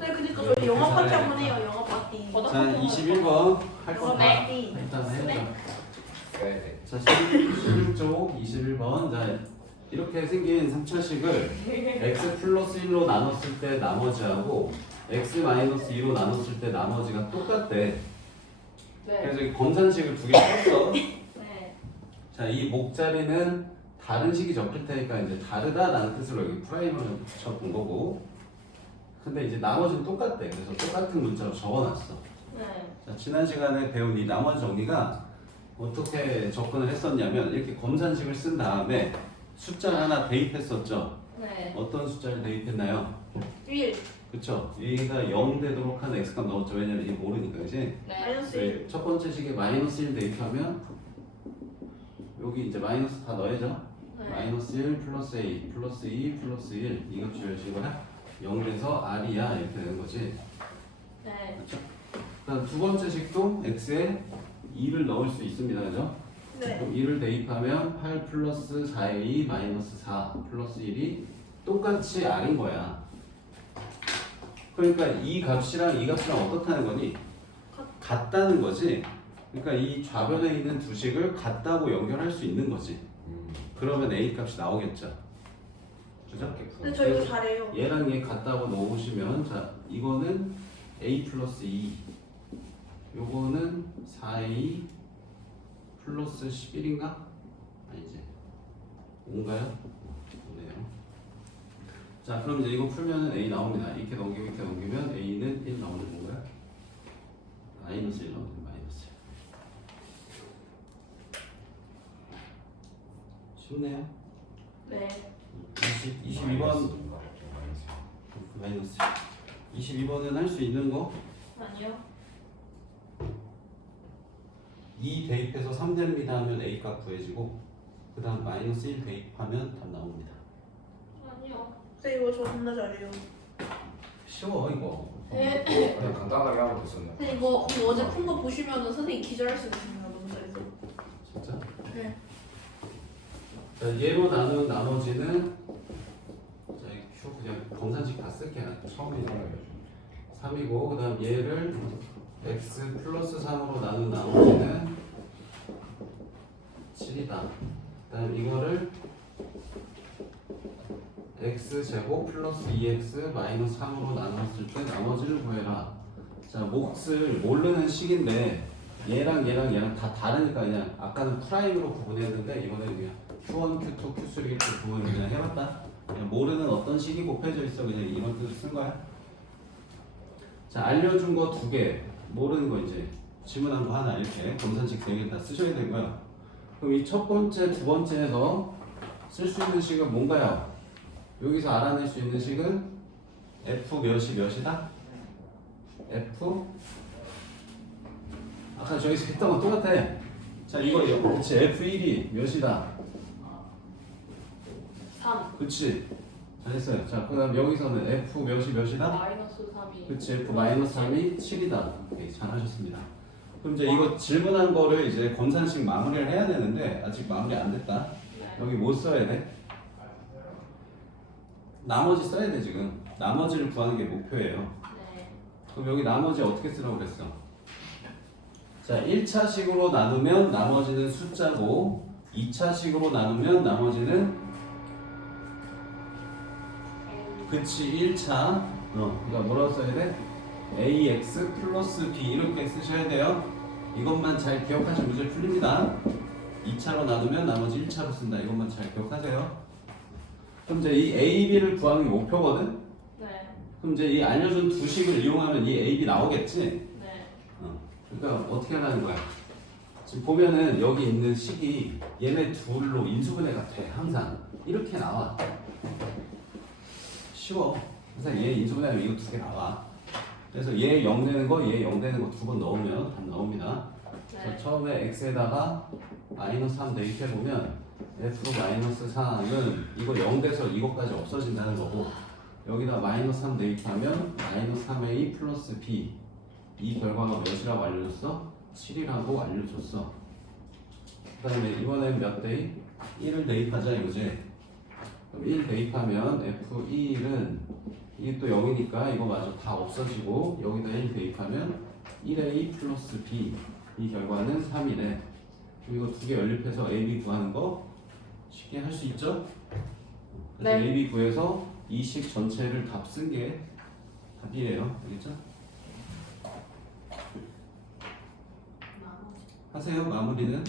네, 그니까 저희 영어 파티 한번 해요. 영어 파티. 자 21번 할 영어 거. 파티. 일단 해보자. 네. 자 11쪽 21번 자 이렇게 생긴 3차식을 x 플러스 1로 나눴을 때 나머지하고 x 마이너스 2로 나눴을 때 나머지가 똑같대. 네. 그래서 이 검산식을 두 개 썼어. 네. 자, 이 목자리는 다른 식이 적힐 테니까 이제 다르다라는 뜻으로 여기 프라임을 붙여본 거고. 근데 이제 나머지는 똑같대. 그래서 똑같은 문자로 적어놨어. 네. 자, 지난 시간에 배운 이 나머지 정리가 어떻게 접근을 했었냐면 이렇게 검산식을 쓴 다음에 숫자를 하나 대입했었죠. 네. 어떤 숫자를 대입했나요? 1. 그쵸? 얘가 0 되도록 하는 x값 넣었죠. 왜냐면 이게 모르니까, 그지? 네. 마이너스 1. 네, 첫 번째 식에 마이너스 1 대입하면 여기 이제 마이너스 다 넣어야죠. 네. 마이너스 1 플러스 a 플러스 2 플러스 1 이거 주어식이야 0에서 r이야 이렇게 되는 거지. 네. 그렇죠? 그다음 두 번째 식도 x에 2를 넣을 수 있습니다. 그죠? 네. 그럼 2를 대입하면 8 플러스 4a 마이너스 4 플러스 1이 똑같이 r인 거야. 그러니까 이 값이랑 이 값이랑 어떻다는 거니? 같다는 거지. 그러니까 이 좌변에 있는 두 식을 같다고 연결할 수 있는 거지. 음. 그러면 a 값이 나오겠죠. 그죠? 근데 저 이거 잘해요. 얘랑 얘 같다고 넣어보시면 자 이거는 a 플러스 2 요거는 4a 플러스 11인가? 아니지 5인가요? 네요 자 그럼 이제 이거 풀면은 a 나옵니다 이렇게 넘기고 이렇게 넘기면 a는 1 나오는 건가요? 마이너스 1 나오는 마이너스 1 쉽네요 네. 20, 22번 마이너스 22번은 할 수 있는 거 아니요. 2 대입해서 3 됩니다 하면 A 값 구해지고 그 다음 마이너스 1 대입하면 답 나옵니다 아니요. 네, 이거 저 존나 잘해요. 쉬워 이거 네. 그냥 간단하게 하면 됐었네. 근데 이거 이거 어제 푼 거 보시면은 선생님 기절할 수 있습니다. 너무 잘해서. 진짜? 네. 자 얘로 나눈 나머지는 자 큐 그냥 검산식 다 처음에 있는 거예요 3이고 그 다음 얘를 x 플러스 3으로 나눈 나머지는 7이다. 그 다음 이거를 x 제곱 플러스 2x 마이너스 3으로 나눴을 때 나머지를 구해라. 자 몫을 모르는 식인데 얘랑 얘랑 얘랑 다 다르니까 그냥 아까는 프라임으로 구분했는데 이번에는 그냥 Q1, Q2, Q3 이렇게 구분을 그냥 해봤다? 그냥 모르는 어떤 식이 곱해져 있어? 그냥 이런 뜻을 쓴 거야? 자 알려준 거 두 개 모르는 거 이제 질문한 거 하나 이렇게 검산식 세 개 다 쓰셔야 되고요 그럼 이 첫 번째 두 번째에서 쓸 수 있는 식은 뭔가요? 여기서 알아낼 수 있는 식은 f 몇이 몇이다? f? 아까 저기서 했던 거 똑같아. 자 이거 그치 f1이 몇이다 3. 그치 잘했어요 자 그 다음 여기서는 f 몇이 몇이다? 마이너스 3이. 그치 f 마이너스 3이 7이다 오케이 잘하셨습니다 그럼 이제 이거 질문한 거를 이제 검산식 마무리를 해야 되는데 아직 마무리 안 됐다 네. 여기 뭐 써야 돼? 나머지 써야 돼 지금 나머지를 구하는 게 목표예요 네. 그럼 여기 나머지 어떻게 쓰라고 그랬어? 자 1차식으로 나누면 나머지는 숫자고 2차식으로 나누면 나머지는 그치 1차. 어. 그러니까 뭐라고 써야 돼? ax 플러스 b 이렇게 쓰셔야 돼요. 이것만 잘 기억하시면 문제 풀립니다. 2차로 나누면 나머지 1차로 쓴다. 이것만 잘 기억하세요. 그럼 이제 이 a, b를 구하는 게 목표거든? 네. 그럼 이제 이 알려준 두 식을 이용하면 이 a, b 나오겠지? 네. 어. 그러니까 어떻게 하라는 거야? 지금 보면은 여기 있는 식이 얘네 둘로 인수분해가 돼 항상. 이렇게 나와 쉬워 항상 얘 인수분해하면 이거 두 개 나와 그래서 얘 0 되는 거, 얘 0 되는 거 두 번 넣으면 답 나옵니다 그래서 네. 처음에 x에다가 마이너스 3 대입해보면 f 마이너스 3은 이거 0 돼서 이것까지 없어진다는 거고 여기다 마이너스 3 대입하면 마이너스 3a 플러스 b 이 결과가 몇이라고 알려줬어? 7이라고 알려줬어 그 다음에 이번엔 몇 대입? 1을 대입하자 이거지 그럼 1 대입하면 f1은 이게 또 0이니까 이거 마저 다 없어지고 여기다 1 대입하면 1a 플러스 b 이 결과는 3이래 이거 두개 연립해서 a, b 구하는 거 쉽게 할 수 있죠? 그래서 네. a, b 구해서 이 식 전체를 답쓴게 답이에요 알겠죠? 하세요 마무리는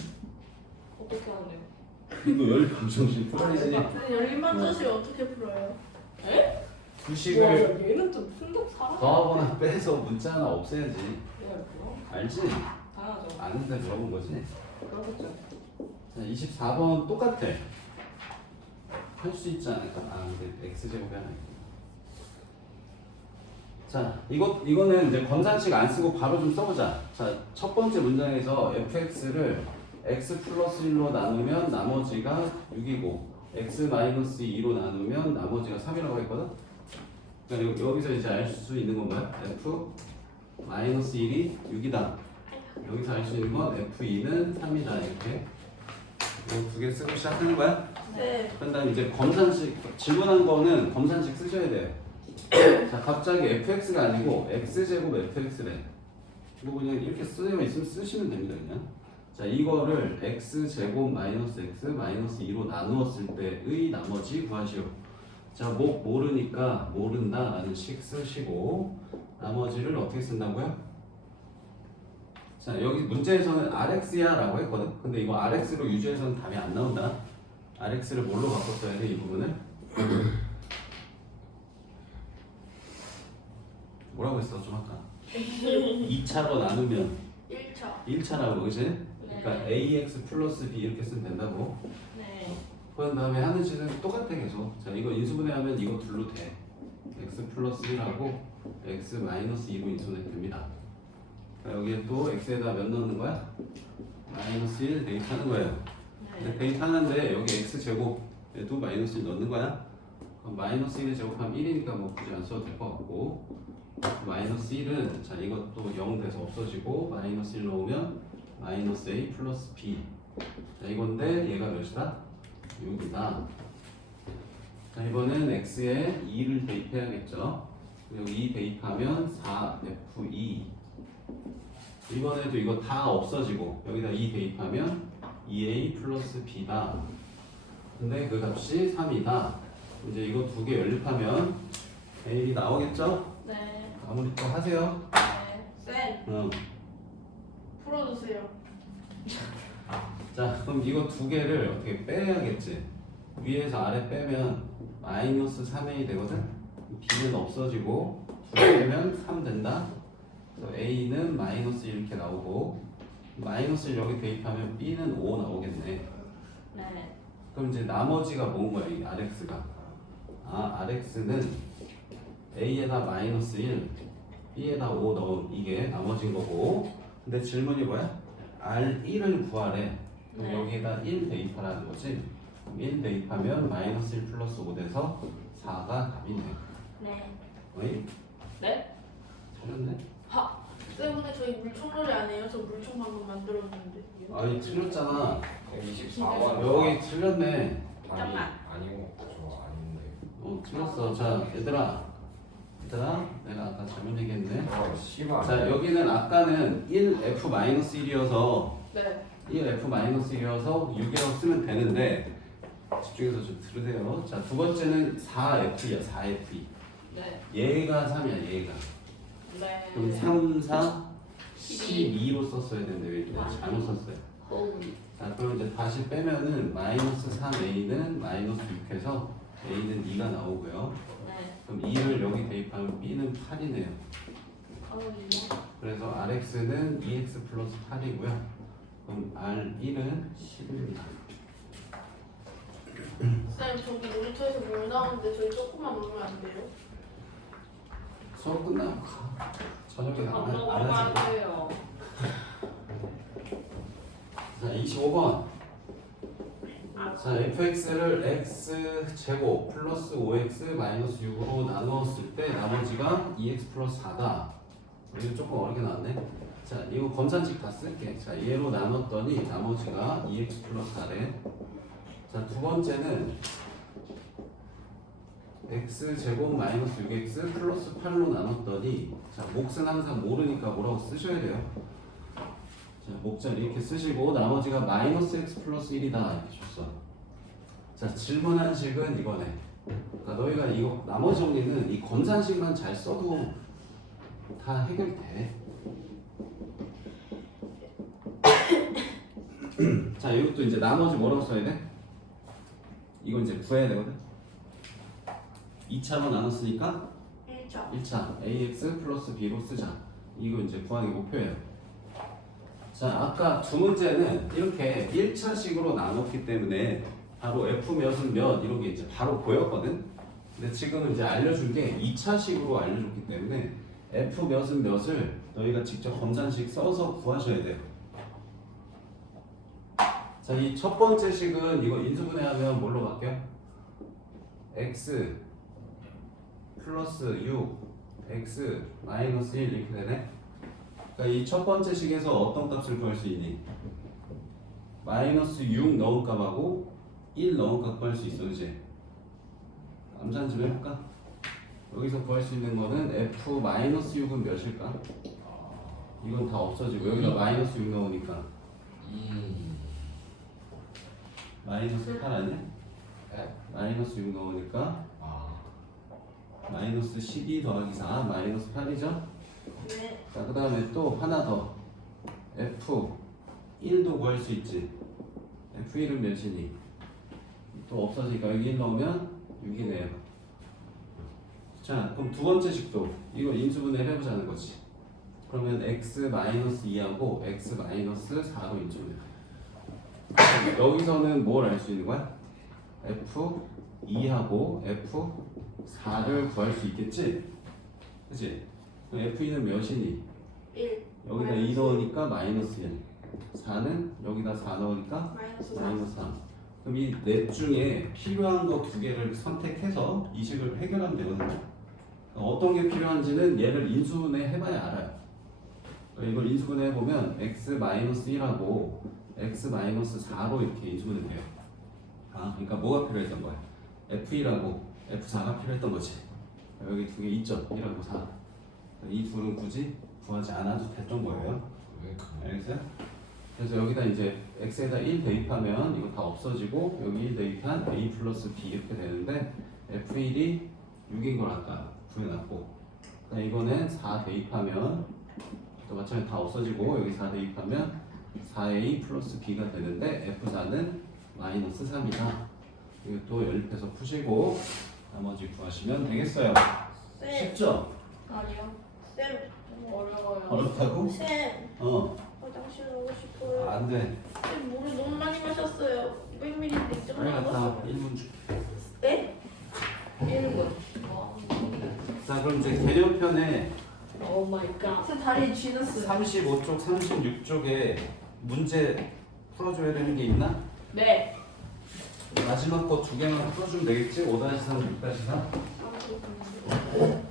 어떻게 하는데요? 이거 연립 방정식 풀어야지 열림만 뜻이 어떻게 풀어요? 두 식을 얘는 좀 풍덕 살아? 더하거나 빼서 문자 하나 없애야지 네, 그럼 알지? 당연하죠. 아는데 물어본 거지 그렇겠죠. 자 24번 똑같아 할 수 있지 않을까? 아 근데 x제곱이 하나 있고 자 이거, 이거는 이제 검산식 안 쓰고 바로 좀 써보자 자 첫 번째 문장에서 fx를 x 플러스 1로 나누면 나머지가 6이고 x 마이너스 2로 나누면 나머지가 3이라고 했거든 그러니까 여- 여기서 이제 알 수 있는 건 뭐야? f 마이너스 1이 6이다 여기서 알 수 있는 건 f2는 3이다 이렇게 이거 두개 쓰고 시작하는 거야? 네. 그런 다음에 이제 검산식 질문한 거는 검산식 쓰셔야 돼요. 자 갑자기 fx가 아니고 x제곱 fx래. 이거 그냥 이렇게 쓰면 있으면 쓰시면 됩니다 그냥. 자 이거를 x제곱 마이너스 x 마이너스 2로 나누었을 때의 나머지 구하시오. 자뭐 모르니까 모른다라는 식 쓰시고 나머지를 어떻게 쓴다고요? 자 여기 문제에서는 rx야라고 했거든. 근데 이거 rx로 유주해서는 답이 안 나온다. rx를 뭘로 바꿨어야 돼 이 부분을? 뭐라고 했어 좀 아까? 2차로 나누면 1차. 1차라고 그지? 그러니까 네. ax 플러스 b 이렇게 쓰면 된다고 네. 그런 다음에 하는 식은 똑같아 계속 자 이거 인수분해하면 이거 둘로 돼 x 플러스 1하고 x 마이너스 2로 인수분해 됩니다 자, 여기에 또 x에다 몇 넣는 거야? 마이너스 1 대입하는 거예요 네. 대입하는데 여기 x 제곱 에도 마이너스 1 넣는 거야? 그럼 마이너스 1을 제곱하면 1이니까 뭐 굳이 안 써도 될 것 같고 마이너스 1은 자 이것도 0 돼서 없어지고 마이너스 1 넣으면 마이너스 a 플러스 b 자 이건데 얘가 몇이다? 6이다 자 이번엔 x에 2를 대입해야겠죠 여기 2 대입하면 4f2 이번에도 이거 다 없어지고 여기다 2 대입하면 2a 플러스 b다. 근데 그 값이 3이다. 이제 이거 두 개 연립하면 a이 나오겠죠? 네. 아무리 또 하세요. 네. 쌤, 응. 풀어주세요. 자, 그럼 이거 두 개를 어떻게 빼야겠지? 위에서 아래 빼면 마이너스 3a 되거든? b는 없어지고 두 개 빼면 3 된다. 그래서 a는 마이너스 이렇게 나오고 마이너스 여기 대입하면 b는 5 나오겠네. 네. 그럼 이제 나머지가 뭔 거야 이 RX가 아 RX는 A에다 마이너스 1 B에다 5 넣은 이게 나머진 거고 근데 질문이 뭐야? R1을 구하래 그럼 네. 여기에다 1 대입하라는 거지 그럼 1 대입하면 마이너스 1 플러스 5 돼서 4가 답이네 네. 어이? 네? 틀렸네? 쌤, 근데 저희 물총놀이 안 해요? 저 물총 방금 만들었는데. 아니 틀렸잖아 124번 여기 틀렸네 잠깐만. 아니고 저 아닌데 어 틀렸어 자 얘들아 얘들아 내가 아까 잘못 얘기했네 어 씨발 자 여기는 아까는 1f-1이어서 네. 1f-1이어서 6이라고 쓰면 되는데 집중해서 좀 들으세요 자 두 번째는 4f야 4f 네. 얘가 3이야 얘가 네. 그럼 3, 4, 12로 썼어야 되는데 왜 이렇게 잘못 썼어요 호흡. 자 그럼 이제 다시 빼면은 마이너스 3a는 마이너스 6해서 a는 2가 나오고요 네. 그럼 2를 여기 대입하면 b는 8이네요 나머지요? 그래서 RX는 2X 플러스 8이고요. 그럼 R1은 10입니다. 쌤, 저기 놀이터에서 물 나오는데 저희 조금만 놀면 안 돼요? 수업 끝나고 가. 저녁에 밥 안, 먹으러 안 하지. 가세요. 자, 25번. 자, fx를 x 제곱 플러스 5x 마이너스 6으로 나누었을 때 나머지가 2x 플러스 4다. 이거 조금 어렵게 나왔네. 자, 이거 검산식 다 쓸게. 자, 얘로 나눴더니 나머지가 2x 플러스 4래. 자, 두 번째는 x 제곱 마이너스 6x 플러스 8로 나눴더니 자 몫은 항상 모르니까 뭐라고 쓰셔야 돼요. 자 목자리 이렇게 쓰시고 나머지가 마이너스 x 플러스 1이다 이렇게 줬어. 자 질문한 식은 이거네. 그러니까 너희가 이거 나머지 정리는 이 검산식만 잘 써도 다 해결돼. 자 이것도 이제 나머지 뭐라고 써야 돼? 이거 이제 구해야 되거든. 2차로 나눴으니까 1차 1차 ax 플러스 b로 쓰자. 이거 이제 구하는 게 목표예요. 자, 아까 두 문제는 이렇게 1차식으로 나눴기 때문에 바로 f 몇은 몇 이런 게 이제 바로 보였거든. 근데 지금은 이제 알려준 게 2차식으로 알려줬기 때문에 f 몇은 몇을 너희가 직접 검산식 써서 구하셔야 돼요. 자, 이 첫 번째 식은 이거 인수분해하면 뭘로 바뀌어? x 플러스 6 x 마이너스 1 이렇게 되네. 그러니까 이 첫 번째 식에서 어떤 값을 구할 수 있니? 마이너스 6 넣은 값하고 1 넣은 값 구할 수 있어, 그지? 암산 좀 해볼까? 여기서 구할 수 있는 거는 f 마이너스 6은 몇일까? 이건 다 없어지고 여기다 마이너스 6 넣으니까 2 마이너스 8 아니야? 마이너스 6 넣으니까 아 마이너스 12 더하기 4 마이너스 8이죠? 네 자, 그 다음에 또 하나 더. F 1도 구할 수 있지. F1은 몇이니? 또 없어지니까 여기 1 넣으면 6이네요. 자, 그럼 두 번째 식도 이거 인수분해를 해보자는 거지. 그러면 x 2하고 x 4로 인수분해. 여기서는 뭘 알 수 있는 거야? f 2하고 f 4를 구할 수 있겠지? 그치? F2는 몇이니? 1 여기다 2 넣으니까 마이너스 1 4는 여기다 4 넣으니까 마이너스 4 마이너스 3 그럼 이 넷 중에 필요한 거 두 개를 선택해서 이 식을 해결하면 되거든요 어떤 게 필요한지는 얘를 인수분해 해봐야 알아요 이걸 인수분해 해보면 x 1하고 x 4로 이렇게 인수분해 돼요 아 그러니까 뭐가 필요했던 거야? F1하고 F4가 필요했던 거지 여기 두 개 있죠 1하고 4 이 둘은 굳이 구하지 않아도 됐던 거예요. 알겠어요? 그래서 여기다 이제 x에다 1 대입하면 이거 다 없어지고 여기 1 대입한 a 플러스 b 이렇게 되는데 f1이 6인 걸 아까 구해놨고 그다음 이거는 4 대입하면 또 마찬가지 다 없어지고 여기 4 대입하면 4a 플러스 b가 되는데 f4는 마이너스 3이다. 이것도 연립해서 푸시고 나머지 구하시면 되겠어요. 쌤 쉽죠? 아니요. 쌤 너무 어려워요. 어렵다고? 쌤 어, 화장실 가고 싶어요 안 돼. 쌤 물을 너무 많이 마셨어요 200ml 좀 빨리 갔다 와. 남았어요 1분 줄게. 네? 1분. 자, 그럼 이제 개념편에 오 마이 갓. 쌤 다리에 쥐났어요 35쪽, 36쪽에 문제 풀어줘야 되는 게 있나? 네. 마지막 거 두 개만 풀어주면 되겠지? 5-3, 6-4? 아, 그렇군요.